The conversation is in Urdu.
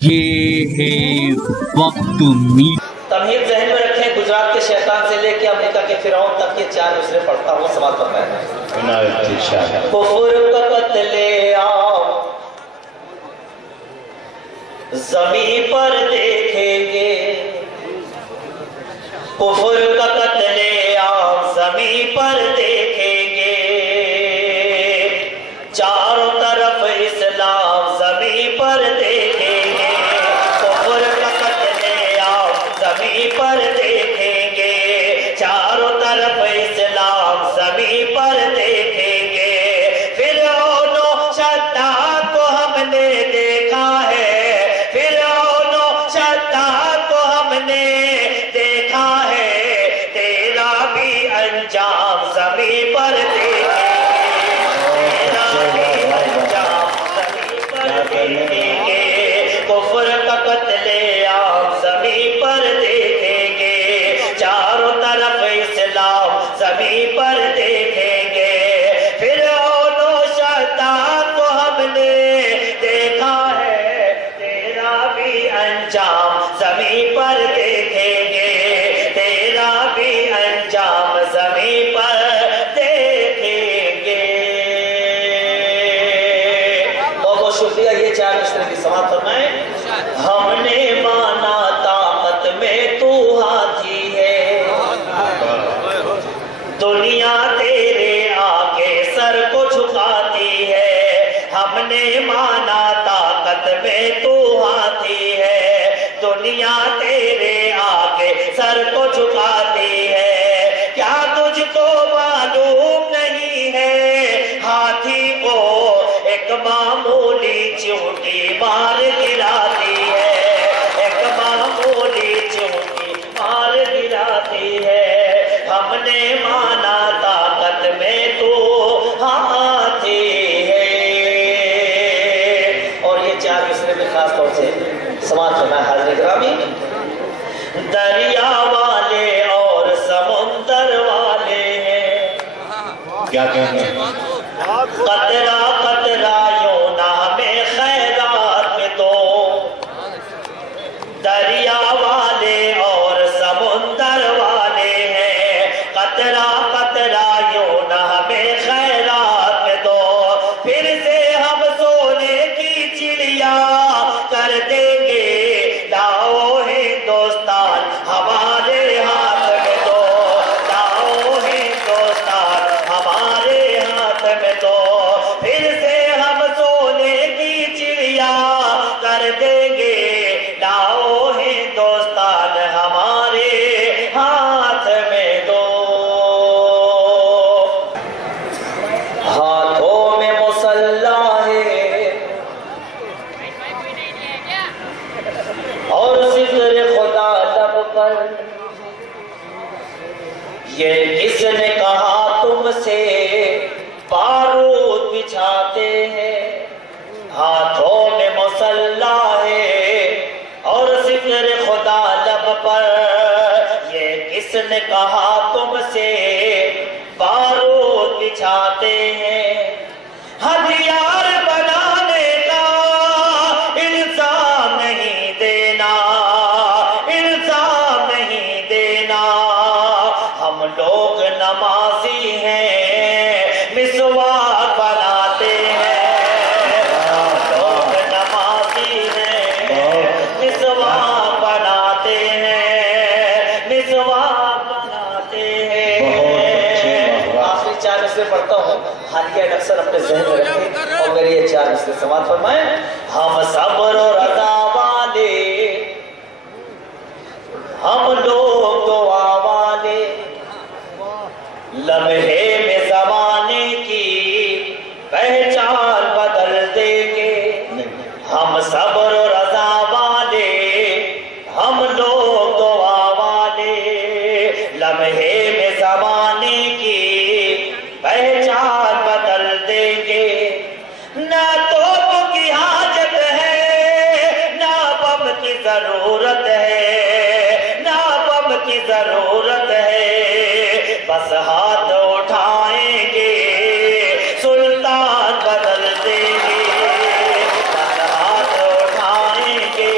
یہ ہے وقت تمہید ذہن میں رکھیں، گجرات کے شیطان سے لے کے امریکہ کے فرعون تک یہ 4 مصرے پڑھتا ہوں، سماعت فرمائیں۔ کفر کا قتل عام زمین پر دیکھیں گے، کفر کا قتل عام زمین پر دیکھیں گے، چاروں طرف اسلام زمین پر دیکھیں گے، کفر کا قتل عام زمین پر دیکھیں گے، چاروں طرف اسلام زمین پر دیکھیں گے، فرعون و شداد کو ہم نے دیکھا ہے، فرعون و شداد کو ہم نے دیکھا ہے، تیرا بھی انجام زمین پر دیکھیں گے، تیرا بھی انجام زمین پر دیکھیں گے، کفر کا قتل عام زمین پر دیکھیں گے، چاروں طرف اسلام زمین پر دیکھیں گے، فرعون و شداد کو ہم نے دیکھا ہے، تیرا بھی انجام زمین پر دیکھیں گے، تیرا بھی انجام زمین پر دیکھیں گے۔ بہت بہت شکریہ، یہ 4 مصرے کی سماعت فرمائیں۔ ہم نے مانا طاقت میں تو ہاتھی ہے، دنیا تیرے آگے سر کو جھکاتی ہے، ہم نے مانا طاقت میں تو ہاتھی ہے، دنیا تیرے آگے سر کو جھکاتی ہے، کیا تجھ کو معلوم نہیں ہے ہاتھی کو ایک معمولی چونٹی مار گراتی ہے، ایک معمولی چونٹی مار گراتی ہے، ہم نے مانا طاقت میں تو ہاتھی ہے۔ اور یہ 4 مصرے میں خاص طور سے سماعت فرمائیں حاضر گرامی۔ دریا والے اور سمندر والے ہیں، کیا کہتے ہیں؟ قطرہ قطرہ یوں نام خیرات میں دو، دریا والے اور سمندر والے ہیں، قطرہ قطرہ یوں نام خیرات میں دو، پھر سے ہم سونے کی چڑیا کر دیں گے، لاؤ ہندوستان ہمارے ہاتھ میں دو، لاؤ ہندوستان ہمارے ہاتھ میں دو، پھر سے ہم سونے کی چڑیا کر دیں گے، لاؤ ہندوستان ہمارے ہاتھ میں دو۔ ہاتھوں میں مسلح ہے اور ذکر خدا لب پر، یہ کس نے کہا تم سے بارود بچھاتے ہیں، ہاتھوں میں مسلح ہے اور ذکر خدا لب پر، یہ کس نے کہا تم سے بارود بچھاتے ہیں، ہتھیار بنانے کا الزام نہیں دینا، الزام نہیں دینا، ہم لوگ نمازی ہیں مسواک بناتے ہیں، ہم لوگ نمازی ہیں مسواک بناتے ہیں، مسواک بناتے ہیں۔ آخری 4 مصرے پڑھتا ہوں، حالیہ اکثر اپنے ذہن میں رکھیں اور میری یہ 4 مصرے سماعت فرمائیں۔ ہم صبر و رضا والے، ہم لوگ دعا والے، لمحے میں زمانے کی پہچان بدل دیں گے، ہم صبر و رضا والے، ہم لوگ دعا والے، لمحے میں زمانے کی پہچان بدل دیں گے، نہ توپ کی حاجت ہے نہ بم کی ضرورت ہے، نہ بم کی ضرورت ہے، بس ہاتھ اٹھائیں گے سلطان بدل دیں گے، بس ہاتھ اٹھائیں گے